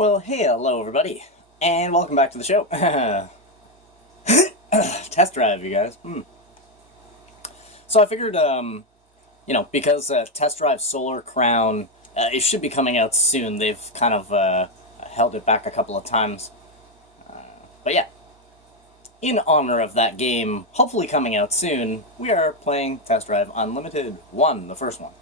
Well, hey, hello everybody, and welcome back to the show. Test drive, you guys. So I figured, because Test Drive Solar Crown, it should be coming out soon. They've kind of held it back a couple of times. But yeah, in honor of that game, hopefully coming out soon, we are playing Test Drive Unlimited 1, the first one.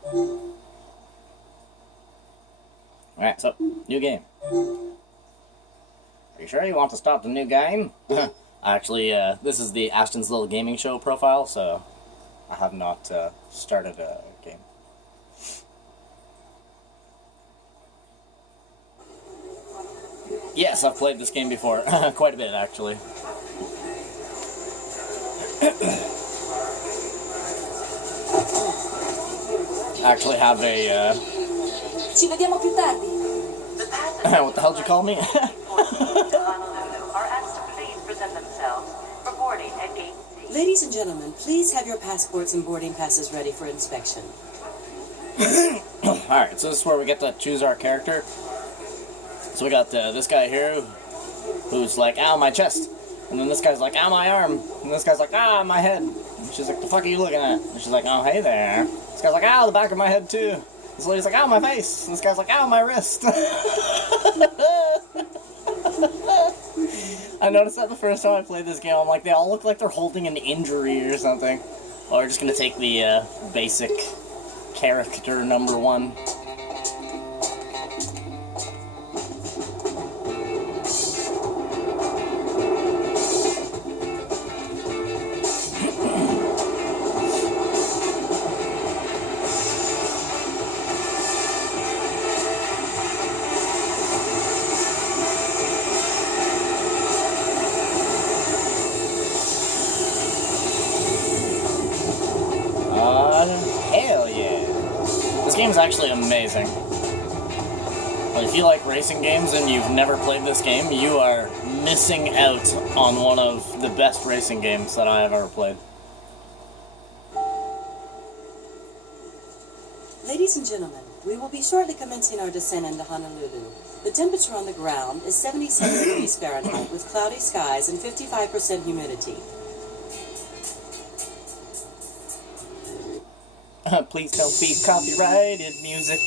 Alright, so, new game. Are you sure you want to start the new game? Actually, this is the Ashton's Little Gaming Show profile, so I have not started a game. Yes, I've played this game before. Quite a bit, actually. I actually have a, Ci vediamo più tardi. what the hell did you call me? Ladies and gentlemen, please have your passports and boarding passes ready for inspection. Alright, so this is where we get to choose our character. So we got this guy here, who's like, ow, my chest. And then this guy's like, ow, my arm. And this guy's like, ah, my head. And she's like, the fuck are you looking at? And she's like, oh, hey there. This guy's like, ow, the back of my head, too. This lady's like, ow, my face. And this guy's like, ow, my wrist. I noticed that the first time I played this game. I'm like, they all look like they're holding an injury or something. Well, we're just gonna take the basic character number 1. Hell yeah. This game's actually amazing. But if you like racing games and you've never played this game, you are missing out on one of the best racing games that I have ever played. Ladies and gentlemen, we will be shortly commencing our descent into Honolulu. The temperature on the ground is 77 degrees Fahrenheit with cloudy skies and 55% humidity. Please don't be copyrighted music.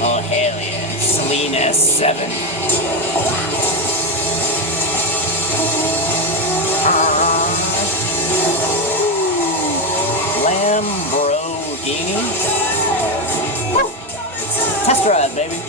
Oh, hell yeah. Selena 7. Lamborghini. Woo! Test drive, baby.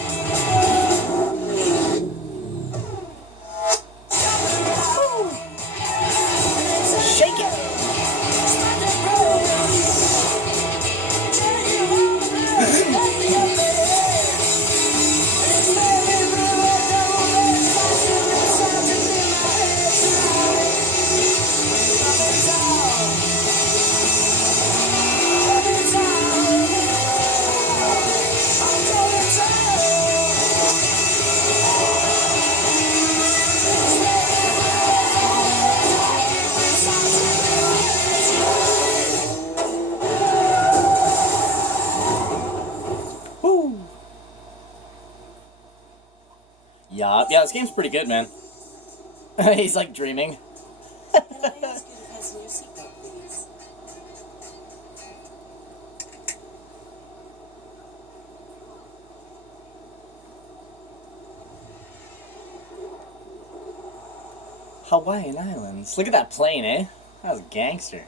Yeah, this game's pretty good, man. He's like dreaming. Can I ask you to fasten your seatbelt, please? Hawaiian Islands. Look at that plane, eh? That was gangster.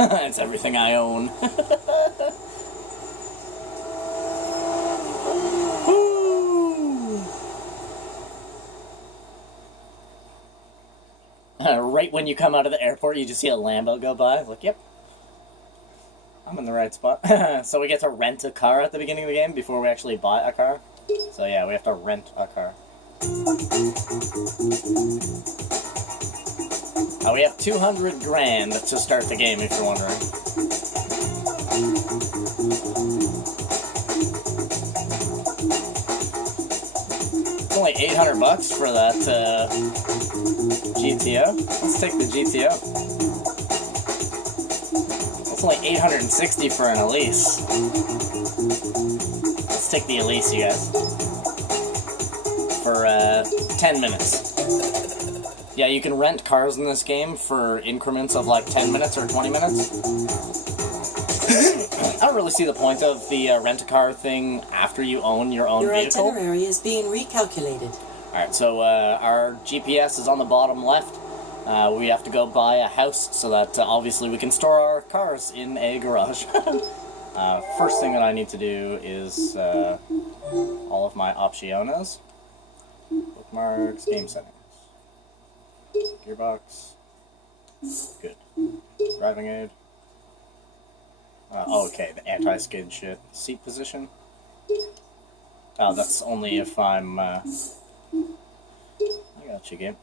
It's everything I own. Right when you come out of the airport, you just see a Lambo go by. Like, yep, I'm in the right spot. So we get to rent a car at the beginning of the game before we actually buy a car. So yeah, we have to rent a car. We have 200 grand to start the game, if you're wondering. It's only 800 bucks for that GTO. Let's take the GTO. That's only 860 for an Elise. Let's take the Elise, you guys. For 10 minutes. Yeah, you can rent cars in this game for increments of like 10 minutes or 20 minutes. I don't really see the point of the rent-a-car thing after you own your own vehicle. Your itinerary is being recalculated. Alright, so our GPS is on the bottom left. We have to go buy a house so that obviously we can store our cars in a garage. First thing that I need to do is all of my opciones. Bookmarks, game settings. Gearbox. Good. Driving aid. Okay, the anti-skid shit. Seat position. Oh, that's only if I'm, I got you, game.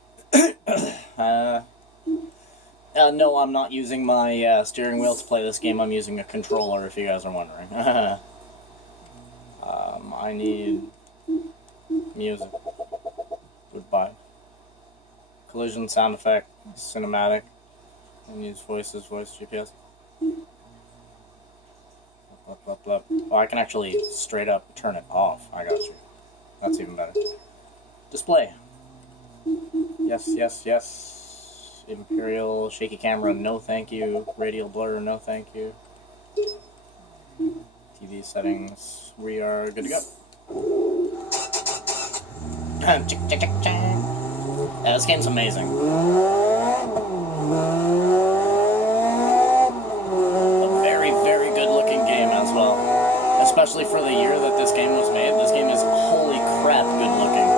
No, I'm not using my steering wheel to play this game. I'm using a controller, if you guys are wondering. I need music. Goodbye. Collision, sound effect, cinematic. And use voices, voice, GPS. Oh, I can actually straight up turn it off. I got you. That's even better. Display. Yes, yes, yes. Imperial, shaky camera, no thank you. Radial blur, no thank you. TV settings, we are good to go. Chick, chick, chick, chick. Yeah, this game's amazing. Especially for the year that this game was made. This game is holy crap good looking.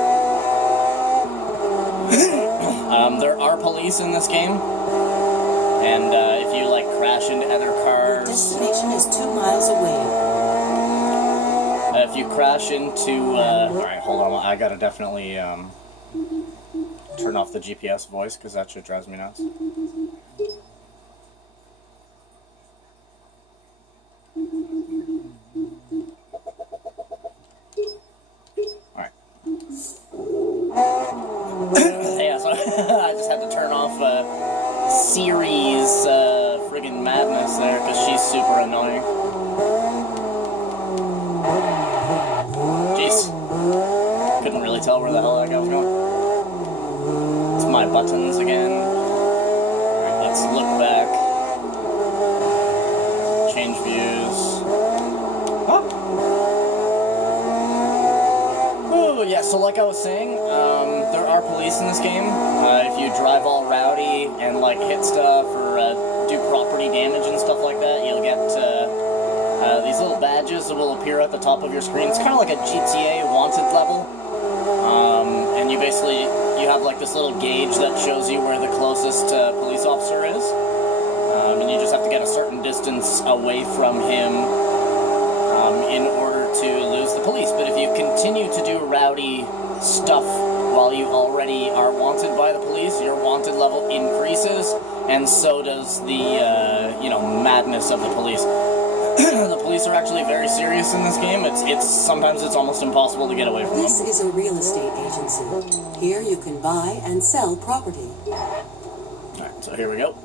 There are police in this game, and if you like crash into other cars... Your destination is 2 miles away. If you crash into... Alright, hold on, I gotta definitely turn off the GPS voice, because that shit drives me nuts. I just had to turn off Siri's friggin' madness there, because she's super annoying. Jeez. Couldn't really tell where the hell that guy was going. It's my buttons again. Alright, let's look back. Change views. Oh! Oh, yeah, so like I was saying, there are police in this game. If you drive all rowdy and like hit stuff or do property damage and stuff like that, you'll get these little badges that will appear at the top of your screen. It's kind of like a GTA wanted level, and you basically have like this little gauge that shows you where the closest police officer is, and you just have to get a certain distance away from him in order to lose the police. But if you continue to do rowdy stuff while you already are wanted by the police, your wanted level increases, and so does the, madness of the police. The police are actually very serious in this game. Sometimes it's almost impossible to get away from them. This is a real estate agency. Here you can buy and sell property. Alright, so here we go.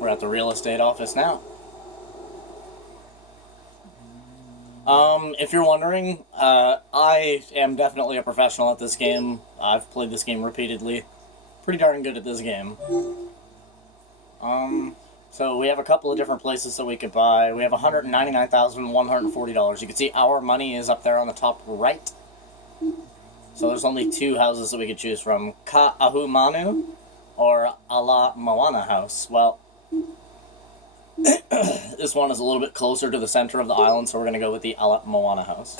We're at the real estate office now. If you're wondering, I am definitely a professional at this game. I've played this game repeatedly. Pretty darn good at this game. So we have a couple of different places that we could buy. We have $199,140. You can see our money is up there on the top right. So there's only 2 houses that we could choose from. Ka'ahumanu or Ala Moana House. Well, this one is a little bit closer to the center of the island, so we're going to go with the Ala Moana House.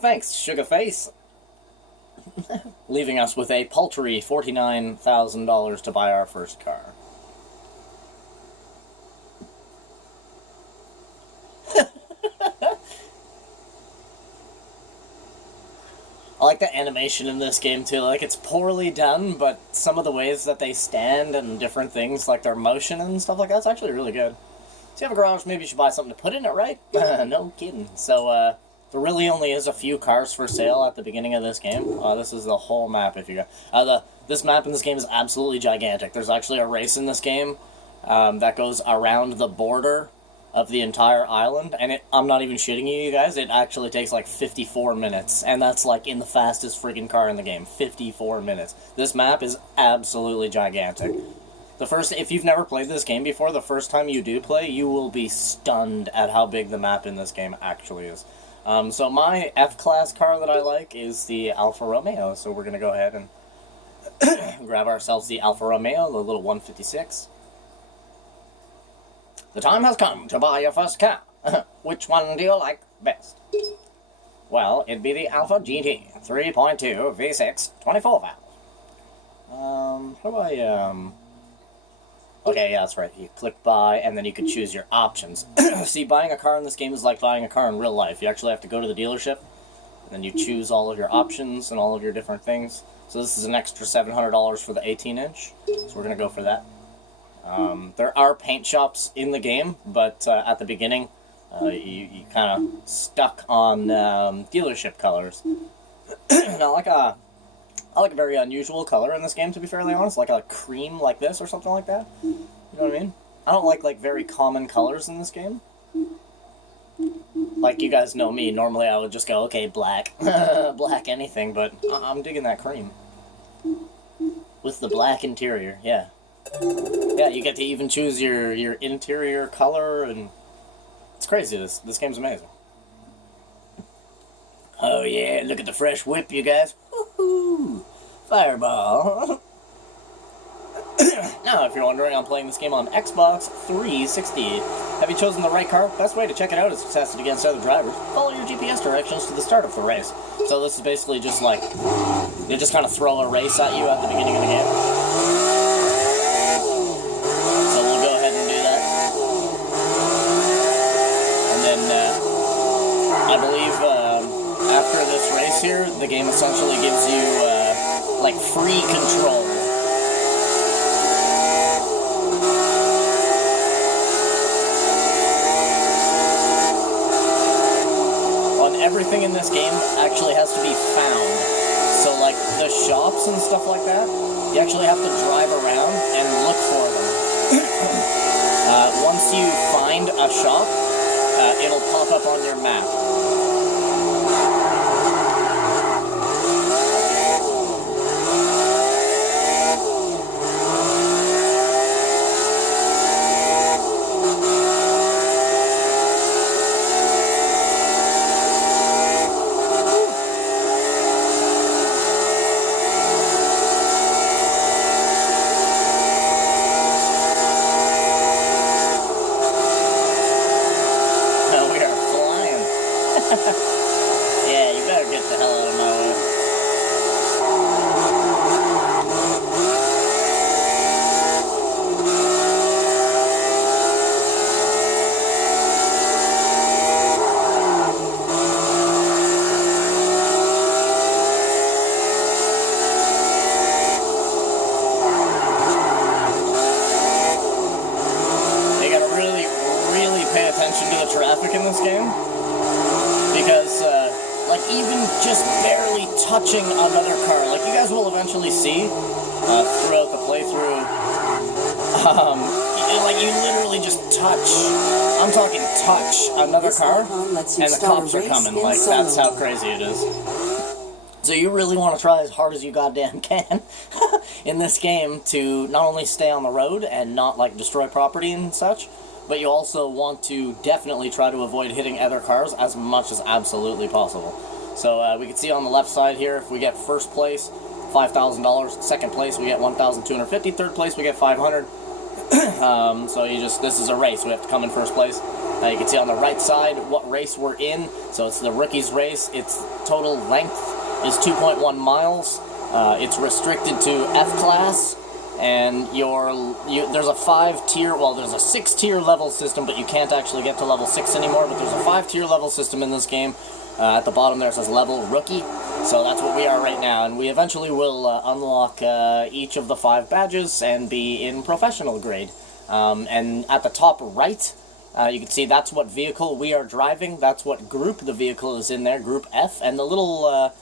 Thanks, Sugarface. Leaving us with a paltry $49,000 to buy our first car. I like the animation in this game too. Like, it's poorly done, but some of the ways that they stand and different things, like their motion and stuff like that's actually really good. So you have a garage, maybe you should buy something to put in it, right? No kidding. So, There really only is a few cars for sale at the beginning of this game. This is the whole map. If you go, this map in this game is absolutely gigantic. There's actually a race in this game that goes around the border of the entire island, and I'm not even shitting you guys. It actually takes like 54 minutes, and that's like in the fastest freaking car in the game. 54 minutes. This map is absolutely gigantic. If you've never played this game before, the first time you do play, you will be stunned at how big the map in this game actually is. So my F-Class car that I like is the Alfa Romeo, so we're going to go ahead and grab ourselves the Alfa Romeo, the little 156. The time has come to buy your first car. Which one do you like best? Well, it'd be the Alfa GT 3.2 V6 24 valve. How do I, Okay, yeah, that's right. You click buy, and then you can choose your options. See, buying a car in this game is like buying a car in real life. You actually have to go to the dealership, and then you choose all of your options and all of your different things. So this is an extra $700 for the 18-inch, so we're going to go for that. There are paint shops in the game, but at the beginning, you kind of stuck on dealership colors. Now, I like a very unusual color in this game, to be fairly honest, like a cream like this or something like that. You know what I mean? I don't like very common colors in this game. Like, you guys know me, normally I would just go, okay, black, black anything, but I'm digging that cream. With the black interior, yeah. Yeah, you get to even choose your interior color, and it's crazy, this game's amazing. Oh yeah, look at the fresh whip, you guys. Woohoo! Fireball. Now, if you're wondering, I'm playing this game on Xbox 360. Have you chosen the right car? Best way to check it out is to test it against other drivers. Follow your GPS directions to the start of the race. So this is basically just like, they just kind of throw a race at you at the beginning of the game. So we'll go ahead and do that. And then, I believe, after this race here, the game essentially gives you, like, free control. Everything in this game actually has to be found. So, like, the shops and stuff like that, you actually have to drive around and look for them. Once you find a shop, it'll pop up on your map. Yeah, you better get the hell out of my way. You gotta really pay attention to the traffic in this game. Because, like, even just barely touching another car, like you guys will eventually see throughout the playthrough, like, you literally just touch, I'm talking touch, another car, and the cops are coming. Like, that's how crazy it is. So you really want to try as hard as you goddamn can in this game to not only stay on the road and not, like, destroy property and such, but you also want to definitely try to avoid hitting other cars as much as absolutely possible. So we can see on the left side here, if we get first place, $5,000. Second place, we get $1,250. Third place, we get $500. So this is a race. We have to come in first place. You can see on the right side what race we're in. So it's the rookies race. Its total length is 2.1 miles. It's restricted to F-Class. And there's a 5-tier, well, there's a 6-tier level system, but you can't actually get to level 6 anymore, but there's a 5-tier level system in this game. At the bottom there it says level rookie, so that's what we are right now, and we eventually will unlock each of the 5 badges and be in professional grade. And at the top right, You can see that's what vehicle we are driving. That's what group the vehicle is in there, Group F. And the little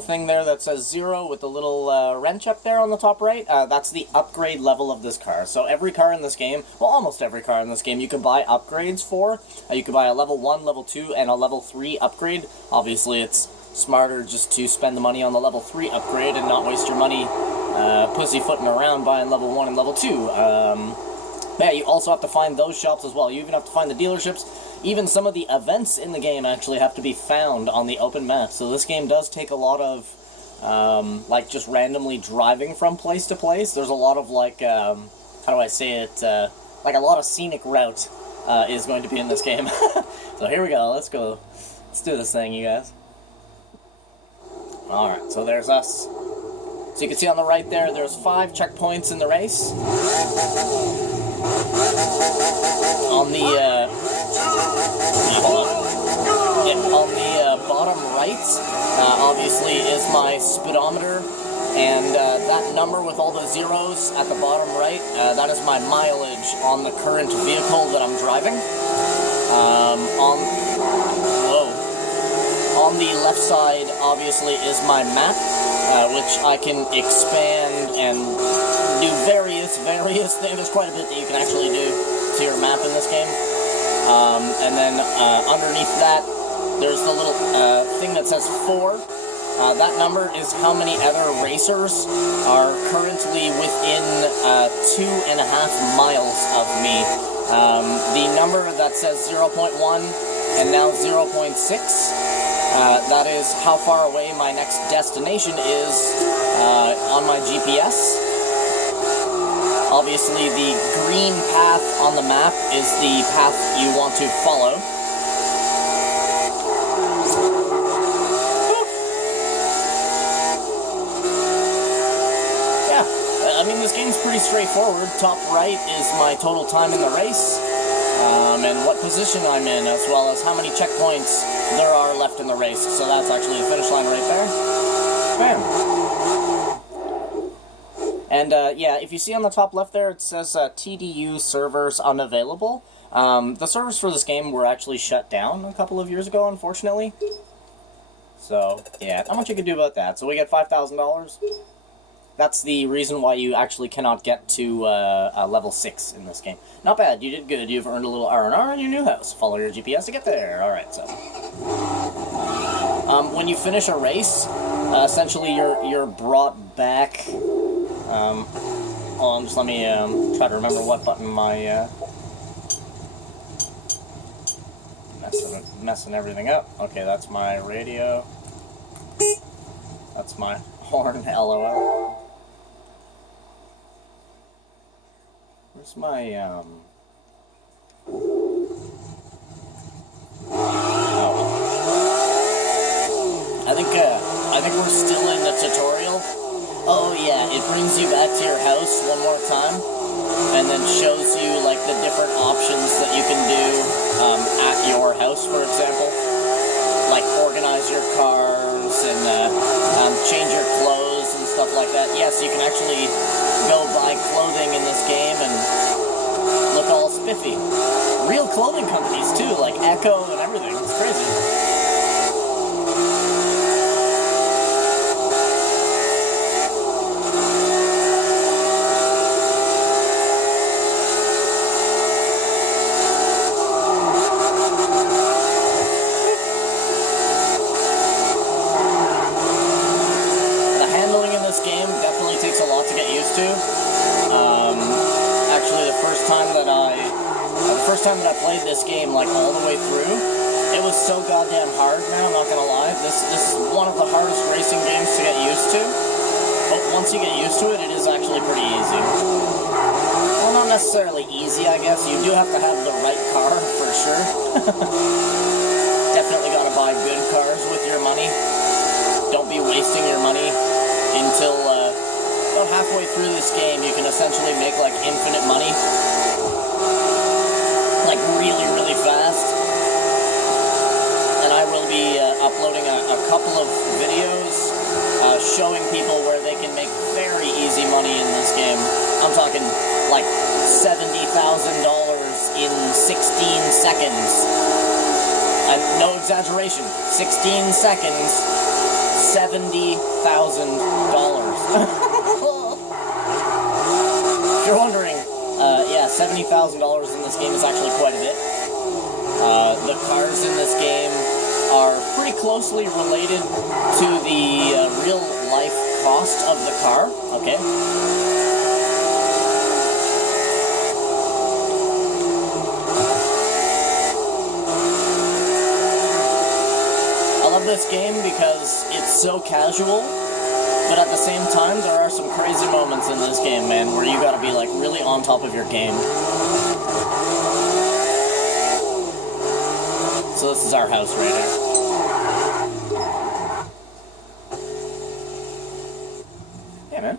thing there that says 0 with the little wrench up there on the top right, that's the upgrade level of this car. So every car in this game, well, almost every car in this game, you can buy upgrades for. You can buy a level 1, level 2, and a level 3 upgrade. Obviously, it's smarter just to spend the money on the level 3 upgrade and not waste your money pussyfooting around buying level 1 and level 2. Yeah, you also have to find those shops as well. You even have to find the dealerships. Even some of the events in the game actually have to be found on the open map. So this game does take a lot of, like, just randomly driving from place to place. There's a lot of, like, how do I say it, like a lot of scenic route is going to be in this game. So here we go. Let's go. Let's do this thing, you guys. Alright, so there's us. So you can see on the right there, there's 5 checkpoints in the race. On the, on the bottom right, obviously, is my speedometer, and that number with all the zeros at the bottom right, that is my mileage on the current vehicle that I'm driving. On the left side, obviously, is my map, which I can expand and do various things. There's quite a bit that you can actually do to your map in this game. And then underneath that, there's the little thing that says 4. That number is how many other racers are currently within 2.5 miles of me. The number that says 0.1 and now 0.6, that is how far away my next destination is on my GPS. Obviously, the green path on the map is the path you want to follow. Yeah, I mean, this game's pretty straightforward. Top right is my total time in the race, and what position I'm in, as well as how many checkpoints there are left in the race. So that's actually the finish line right there. Bam. And, yeah, if you see on the top left there, it says TDU servers unavailable. The servers for this game were actually shut down a couple of years ago, unfortunately. So, yeah, not much you can do about that. So we get $5,000. That's the reason why you actually cannot get to level 6 in this game. Not bad, you did good. You've earned a little R&R in your new house. Follow your GPS to get there. Alright, so... when you finish a race, essentially you're brought back... hold on, just let me try to remember what button my messing everything up. Okay, that's my radio. That's my horn, LOL. Where's my I think we're still in the tutorial. Oh yeah, it brings you back to your house one more time, and then shows you like the different options that you can do at your house, for example. Like organize your cars and change your clothes and stuff like that. Yes, you can actually go buy clothing in this game and look all spiffy. Real clothing companies too, like Echo and everything. It's crazy. Time that I played this game like all the way through, it was so goddamn hard, man, I'm not gonna lie. This is one of the hardest racing games to get used to, but once you get used to it, it is actually pretty easy. Well, not necessarily easy, I guess. You do have to have the right car, for sure. Definitely gotta buy good cars with your money. Don't be wasting your money until about halfway through this game. You can essentially make like infinite money. Like really fast, and I will be uploading a couple of videos showing people where they can make very easy money in this game. I'm talking like $70,000 in 16 And no exaggeration, 16 seconds, $70,000. If you're wondering, yeah, $70,000 in this game is actually quite a bit. The cars in this game are pretty closely related to the real life cost of the car, okay? I love this game because it's so casual, but at the same time, there are some crazy moments in this game, man, where you gotta be, like, really on top of your game. So this is our house right here. Yeah, man.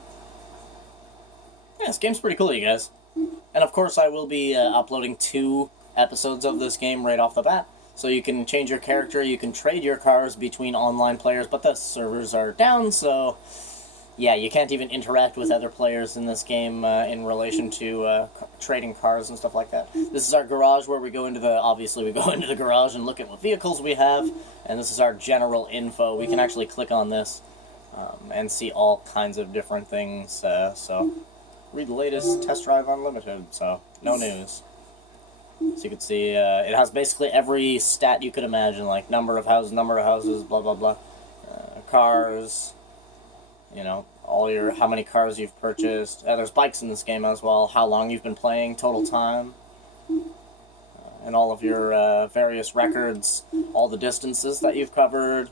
Yeah, this game's pretty cool, you guys. And of course, I will be uploading 2 episodes of this game right off the bat. So you can change your character, you can trade your cars between online players, but the servers are down, so yeah, you can't even interact with other players in this game in relation to trading cars and stuff like that. This is our garage where we go into obviously we go into the garage and look at what vehicles we have, and this is our general info. We can actually click on this and see all kinds of different things, so read the latest Test Drive Unlimited, so no news. So you can see it has basically every stat you could imagine, like number of houses, blah blah blah, cars, you know, how many cars you've purchased. There's bikes in this game as well, how long you've been playing, total time, and all of your various records, all the distances that you've covered,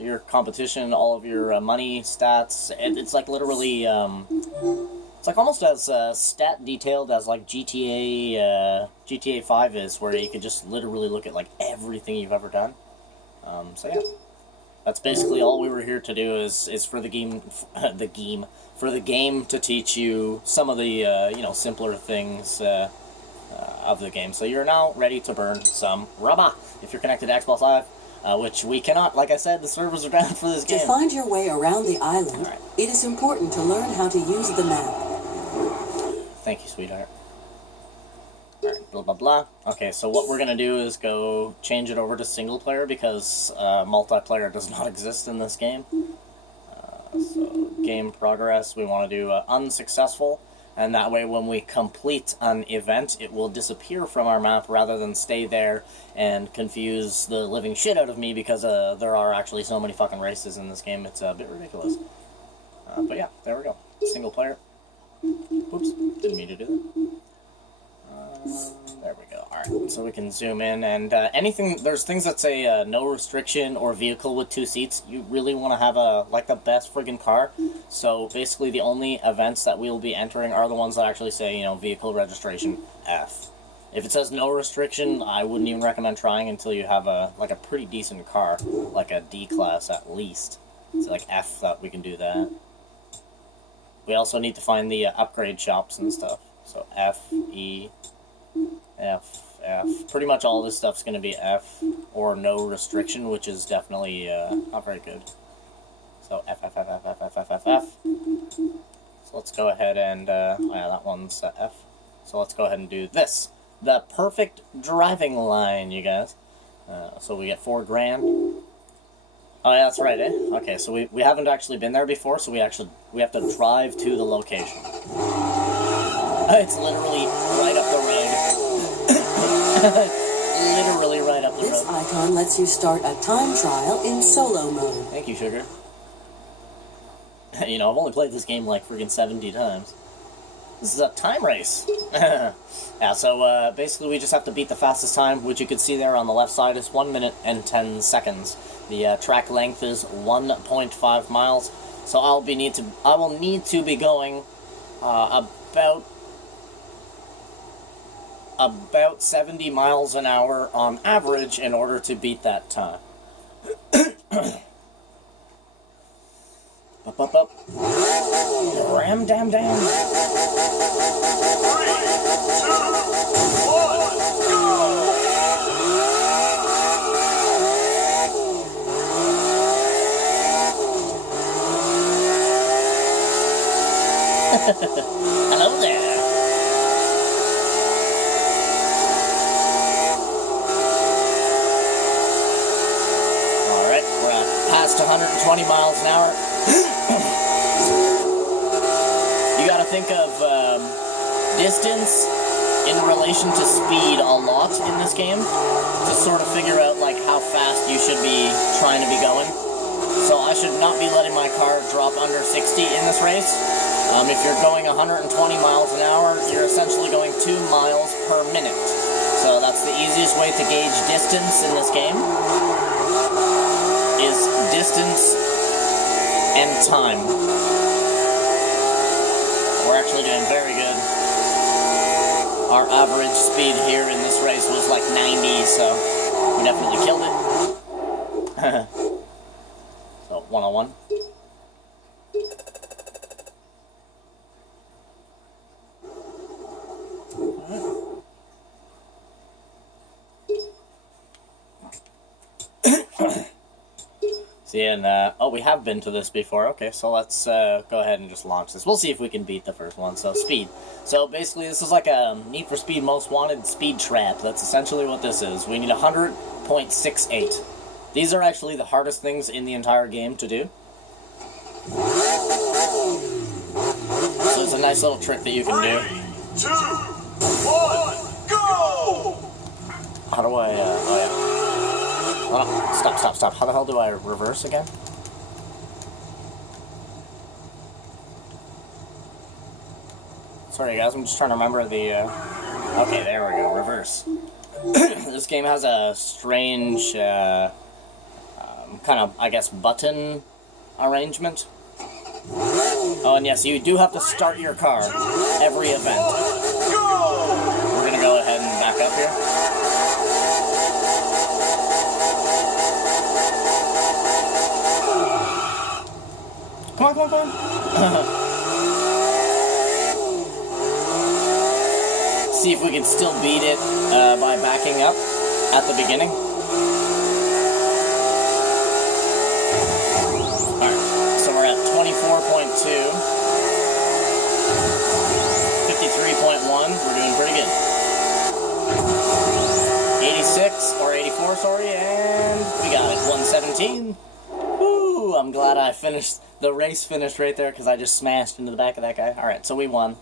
your competition, all of your money stats. It's like literally, it's like almost as stat detailed as like GTA 5 is, where you can just literally look at like everything you've ever done. So yeah, that's basically all we were here to do is for the game, for the game to teach you some of the you know, simpler things of the game. So you're now ready to burn some rubber if you're connected to Xbox Live. Which we cannot, like I said, the servers are down for this game. To find your way around the island, Right. it is important to learn how to use the map. Thank you, sweetheart. Alright, blah blah blah. Okay, so what we're gonna do is go change it over to single player because multiplayer does not exist in this game. So game progress, we want to do unsuccessful, and that way when we complete an event, it will disappear from our map rather than stay there and confuse the living shit out of me because there are actually so many fucking races in this game. It's a bit ridiculous. But yeah, there we go. Single player. Oops, didn't mean to do that. There we go. Alright, so we can zoom in, and there's things that say no restriction or vehicle with 2 seats. You really want to have the best friggin' car. So basically the only events that we'll be entering are the ones that actually say, you know, vehicle registration F. If it says no restriction, I wouldn't even recommend trying until you have a pretty decent car, like a D class at least. It's like F that we can do that. We also need to find the upgrade shops and stuff. So F, E, F, F. Pretty much all this stuff's going to be F or no restriction, which is definitely not very good. So F, F, F, F, F, F, F, F, F. So let's go ahead and, yeah, that one's F. So let's go ahead and do this. The perfect driving line, you guys. So we get $4,000. Oh, yeah, that's right, eh? Okay, so we haven't actually been there before, so we have to drive to the location. It's literally right up the road. Literally right up the road. This icon lets you start a time trial in solo mode. Thank you, sugar. You know, I've only played this game like friggin' 70 times. This is a time race. Yeah, so basically we just have to beat the fastest time, which you can see there on the left side is 1 minute and 10 seconds. The track length is 1.5 miles. So I will need to be going about 70 miles an hour on average in order to beat that time. Up. Ram dam dam. 3, 2, 1, go! Hello there. gets to 120 miles an hour, you gotta think of distance in relation to speed a lot in this game to sort of figure out like how fast you should be trying to be going. So I should not be letting my car drop under 60 in this race. If you're going 120 miles an hour, you're essentially going 2 miles per minute. So that's the easiest way to gauge distance in this game, is distance and time. We're actually doing very good. Our average speed here in this race was like 90, so we definitely killed it. So, 101. See, and, oh, we have been to this before. Okay, so let's go ahead and just launch this. We'll see if we can beat the first one. So, speed. So, basically, this is like a Need for Speed Most Wanted speed trap. That's essentially what this is. We need 100.68. These are actually the hardest things in the entire game to do. So, it's a nice little trick that you can do. 3, 2, 1, go! How do I, oh, yeah. Oh, stop. How the hell do I reverse again? Sorry guys, I'm just trying to remember the, okay, there we go, reverse. This game has a strange, kind of, I guess, button arrangement. Oh, and yes, you do have to start your car every event. We're gonna go ahead and back up here. Come on. See if we can still beat it by backing up at the beginning. Alright, so we're at 24.2. 53.1, we're doing pretty good. 86, or 84, sorry, and we got it, 117. Woo, I'm glad I finished. The race finished right there because I just smashed into the back of that guy. Alright, so we won.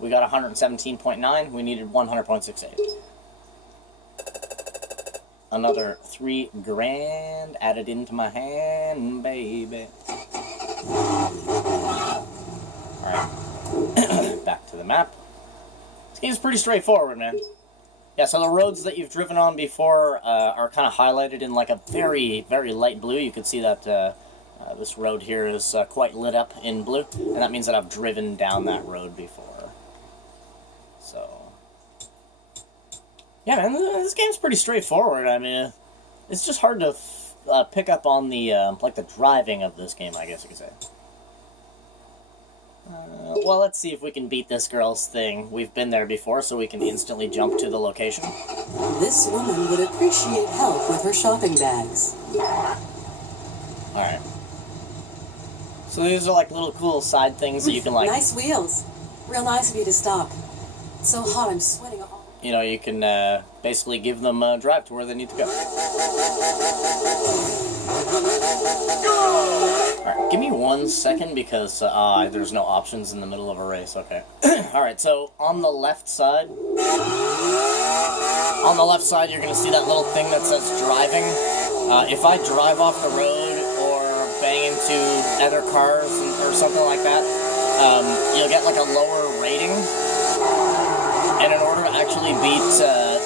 We got 117.9. We needed 100.68. Another $3,000 added into my hand, baby. Alright. Back to the map. This game's pretty straightforward, man. Yeah, so the roads that you've driven on before are kind of highlighted in like a very, very light blue. You can see that this road here is quite lit up in blue, and that means that I've driven down that road before. So, yeah, man, this game's pretty straightforward. I mean, it's just hard to pick up on the like the driving of this game, I guess you could say. Well, let's see if we can beat this girl's thing. We've been there before, so we can instantly jump to the location. This woman would appreciate help with her shopping bags. Alright. So these are like little cool side things that you can like... Nice wheels. Real nice of you to stop. It's so hot, I'm sweating all... You know, you can basically give them a drive to where they need to go. Alright, give me 1 second because there's no options in the middle of a race. Okay. Alright, so on the left side... On the left side, you're going to see that little thing that says driving. If I drive off the road or bang into other cars or something like that, you'll get like a lower rating. And in order to actually beat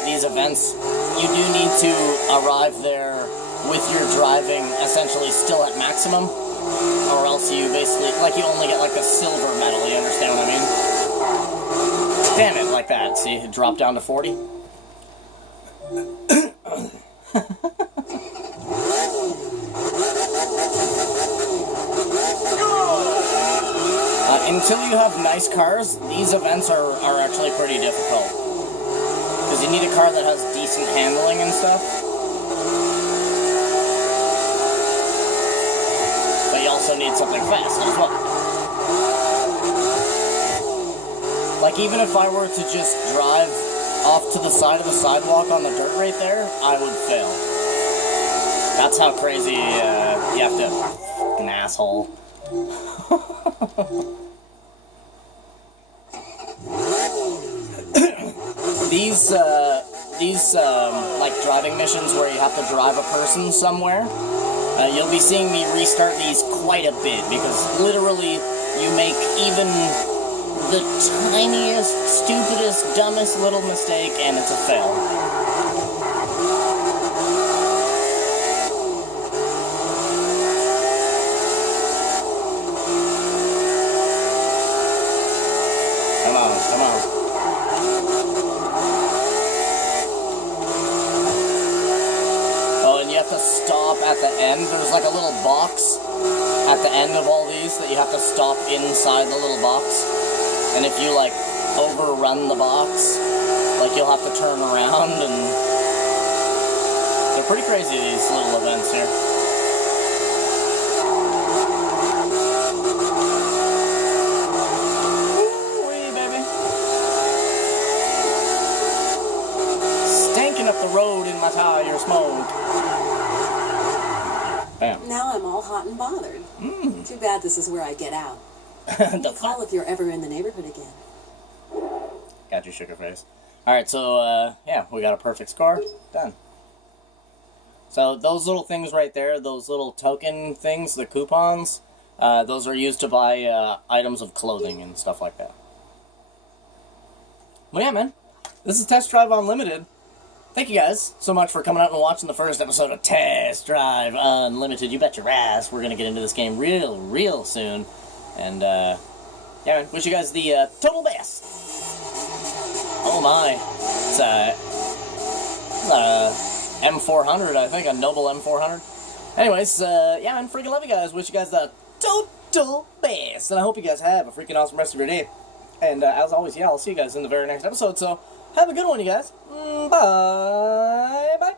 these events, you do need to arrive there with your driving essentially still at maximum, or else you basically, like, you only get like a silver medal, you understand what I mean? Damn it, like that, see, it dropped down to 40. Until you have nice cars, these events are actually pretty difficult. Because you need a car that has decent handling and stuff. But you also need something fast as well. Like, even if I were to just drive off to the side of the sidewalk on the dirt right there, I would fail. That's how crazy you have to... Fucking asshole. These like driving missions where you have to drive a person somewhere, you'll be seeing me restart these quite a bit because literally you make even the tiniest, stupidest, dumbest little mistake and it's a fail. Come on, come on. Oh, and you have to stop at the end. There's like a little box at the end of all these that you have to stop inside the little box. And if you, like, overrun the box, like, you'll have to turn around, and they're pretty crazy, these little events here. Woo-wee, baby. Stanking up the road in my tire smoke. Bam. Now I'm all hot and bothered. Too bad this is where I get out. The Call if you're ever in the neighborhood again. Got you, sugar face. Alright, so, yeah, we got a perfect score. Done. So, those little things right there, those little token things, the coupons, those are used to buy, items of clothing and stuff like that. Well, yeah, man. This is Test Drive Unlimited. Thank you guys so much for coming out and watching the first episode of Test Drive Unlimited. You bet your ass we're gonna get into this game real soon. And, yeah, man, wish you guys the, total best. Oh my. It's a M400, I think, a Noble M400. Anyways, yeah, man, freaking love you guys. Wish you guys the total best. And I hope you guys have a freaking awesome rest of your day. And, as always, yeah, I'll see you guys in the very next episode. So, have a good one, you guys. Bye. Bye.